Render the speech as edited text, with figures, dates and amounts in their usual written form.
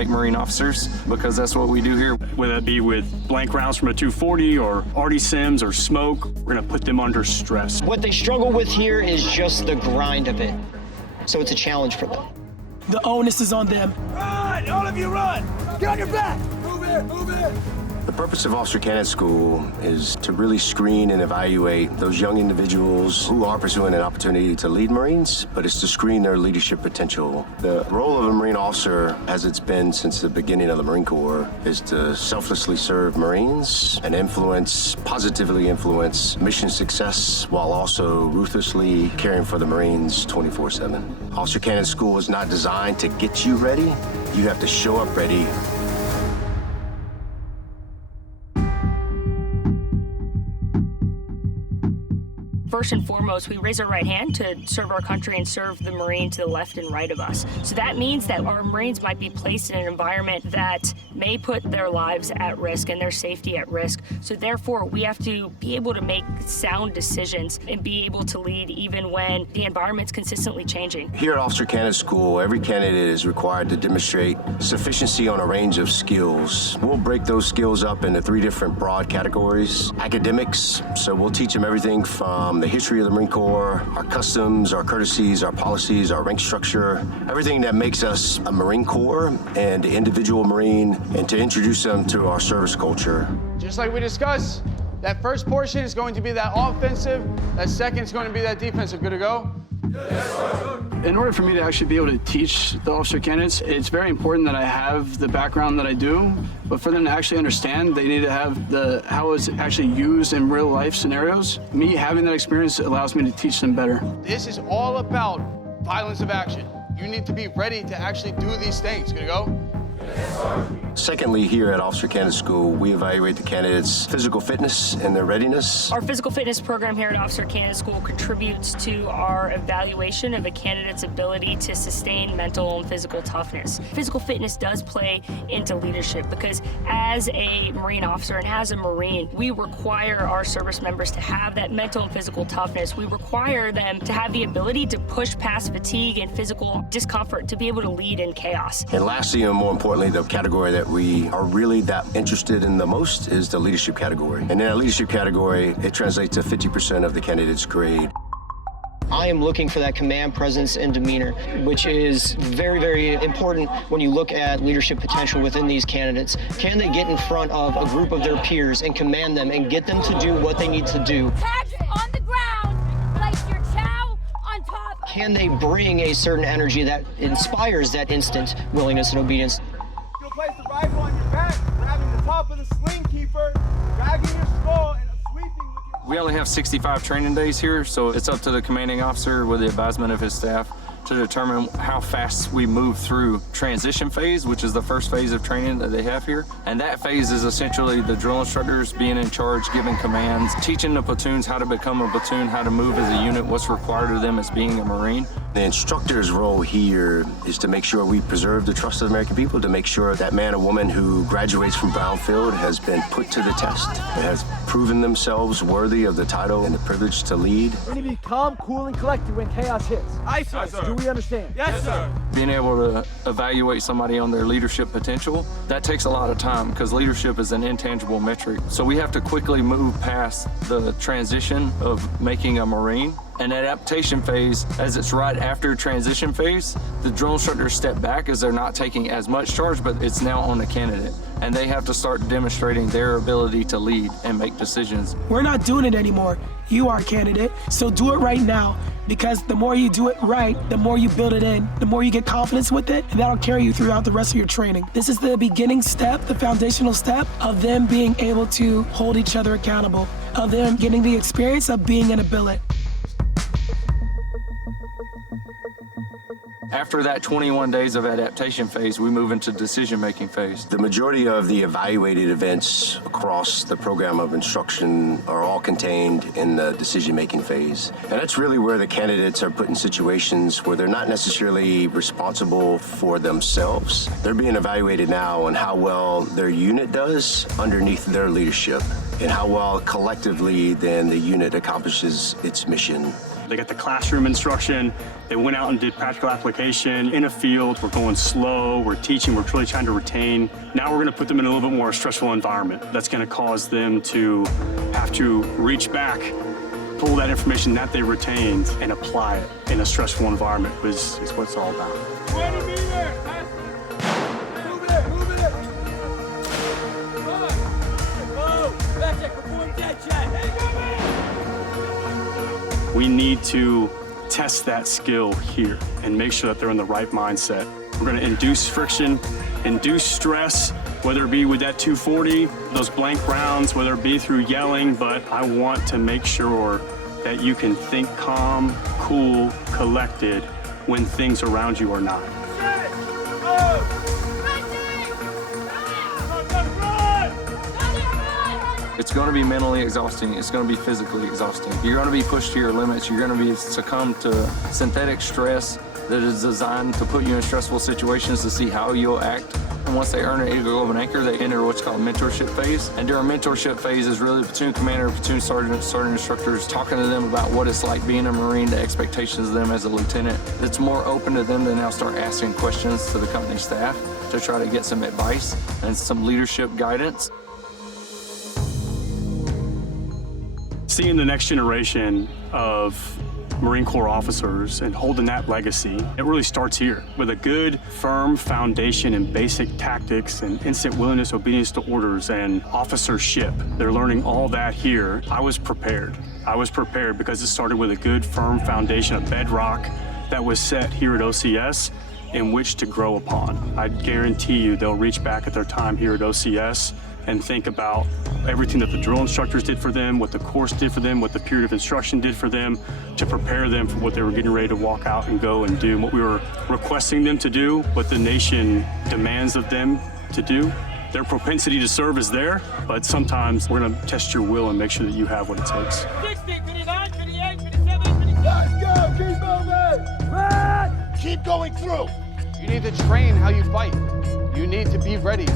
make Marine officers, because that's what we do here. Whether that be with blank rounds from a 240 or arty sims or smoke, we're gonna put them under stress. What they struggle with here is just the grind of it. So it's a challenge for them. The onus is on them. Run! All of you run! Get on your back! Move it! Move it! The purpose of Officer Candidate School is to really screen and evaluate those young individuals who are pursuing an opportunity to lead Marines, but it's to screen their leadership potential. The role of a Marine officer, as it's been since the beginning of the Marine Corps, is to selflessly serve Marines and positively influence mission success while also ruthlessly caring for the Marines 24/7. Officer Candidate School is not designed to get you ready. You have to show up ready. First and foremost, we raise our right hand to serve our country and serve the Marine to the left and right of us. So that means that our Marines might be placed in an environment that may put their lives at risk and their safety at risk. So therefore, we have to be able to make sound decisions and be able to lead even when the environment's consistently changing. Here at Officer Candidate School, every candidate is required to demonstrate sufficiency on a range of skills. We'll break those skills up into 3 different broad categories. Academics, so we'll teach them everything from the history of the Marine Corps, our customs, our courtesies, our policies, our rank structure, everything that makes us a Marine Corps and individual Marine, and to introduce them to our service culture. Just like we discussed, that first portion is going to be that offensive, that second is going to be that defensive. Good to go? Yes, sir. In order for me to actually be able to teach the officer candidates, it's very important that I have the background that I do, but for them to actually understand, they need to have how it's actually used in real life scenarios. Me having that experience allows me to teach them better. This is all about violence of action. You need to be ready to actually do these things. Good to go? Yes, sir. Secondly, here at Officer Candidate School, we evaluate the candidates' physical fitness and their readiness. Our physical fitness program here at Officer Candidate School contributes to our evaluation of a candidate's ability to sustain mental and physical toughness. Physical fitness does play into leadership because as a Marine officer and as a Marine, we require our service members to have that mental and physical toughness. We require them to have the ability to push past fatigue and physical discomfort to be able to lead in chaos. And lastly, and more importantly, the category that we are really that interested in the most is the leadership category. And in that leadership category, it translates to 50% of the candidate's grade. I am looking for that command, presence, and demeanor, which is very, very important when you look at leadership potential within these candidates. Can they get in front of a group of their peers and command them and get them to do what they need to do? Tags on the ground, place your chow on top. Can they bring a certain energy that inspires that instant willingness and obedience? You'll place the rifle on your back, grabbing the top of the sling keeper, dragging your skull, and sweeping with your... We only have 65 training days here, so it's up to the commanding officer with the advisement of his staff to determine how fast we move through transition phase, which is the first phase of training that they have here. And that phase is essentially the drill instructors being in charge, giving commands, teaching the platoons how to become a platoon, how to move as a unit, what's required of them as being a Marine. The instructor's role here is to make sure we preserve the trust of the American people, to make sure that man or woman who graduates from Brownfield has been put to the test, and has proven themselves worthy of the title and the privilege to lead. We need to be calm, cool, and collected when chaos hits. Aye, sir. Do we understand? Yes, sir. Being able to evaluate somebody on their leadership potential, that takes a lot of time because leadership is an intangible metric. So we have to quickly move past the transition of making a Marine. And adaptation phase, as it's right after transition phase, the drill instructors step back as they're not taking as much charge, but it's now on the candidate. And they have to start demonstrating their ability to lead and make decisions. We're not doing it anymore. You are candidate, so do it right now. Because the more you do it right, the more you build it in, the more you get confidence with it, and that'll carry you throughout the rest of your training. This is the beginning step, the foundational step of them being able to hold each other accountable, of them getting the experience of being in a billet. After that 21 days of adaptation phase, we move into decision-making phase. The majority of the evaluated events across the program of instruction are all contained in the decision-making phase. And that's really where the candidates are put in situations where they're not necessarily responsible for themselves. They're being evaluated now on how well their unit does underneath their leadership, and how well collectively then the unit accomplishes its mission. They got the classroom instruction. They went out and did practical application in a field. We're going slow. We're teaching. We're really trying to retain. Now we're going to put them in a little bit more stressful environment. That's going to cause them to have to reach back, pull that information that they retained, and apply it in a stressful environment is what it's all about. 20 meters. Move it. Move it. Back check. Perform dead check. We need to test that skill here and make sure that they're in the right mindset. We're going to induce friction, induce stress, whether it be with that 240, those blank rounds, whether it be through yelling, but I want to make sure that you can think calm, cool, collected when things around you are not. It's going to be mentally exhausting. It's going to be physically exhausting. You're going to be pushed to your limits. You're going to be succumb to synthetic stress that is designed to put you in stressful situations to see how you'll act. And once they earn an eagle of an anchor, they enter what's called mentorship phase. And during mentorship phase is really the platoon commander, platoon sergeant, sergeant instructors talking to them about what it's like being a Marine, the expectations of them as a lieutenant. It's more open to them to now start asking questions to the company staff to try to get some advice and some leadership guidance. Seeing the next generation of Marine Corps officers and holding that legacy, it really starts here with a good, firm foundation in basic tactics and instant willingness, obedience to orders, and officership. They're learning all that here. I was prepared. I was prepared because it started with a good, firm foundation, a bedrock that was set here at OCS in which to grow upon. I guarantee you they'll reach back at their time here at OCS and think about everything that the drill instructors did for them, what the course did for them, what the period of instruction did for them, to prepare them for what they were getting ready to walk out and go and do, what we were requesting them to do, what the nation demands of them to do. Their propensity to serve is there, but sometimes we're going to test your will and make sure that you have what it takes. 60, 59, 58, 57, 56. Let's go! Keep moving! Run! Keep going through! You need to train how you fight. You need to be ready.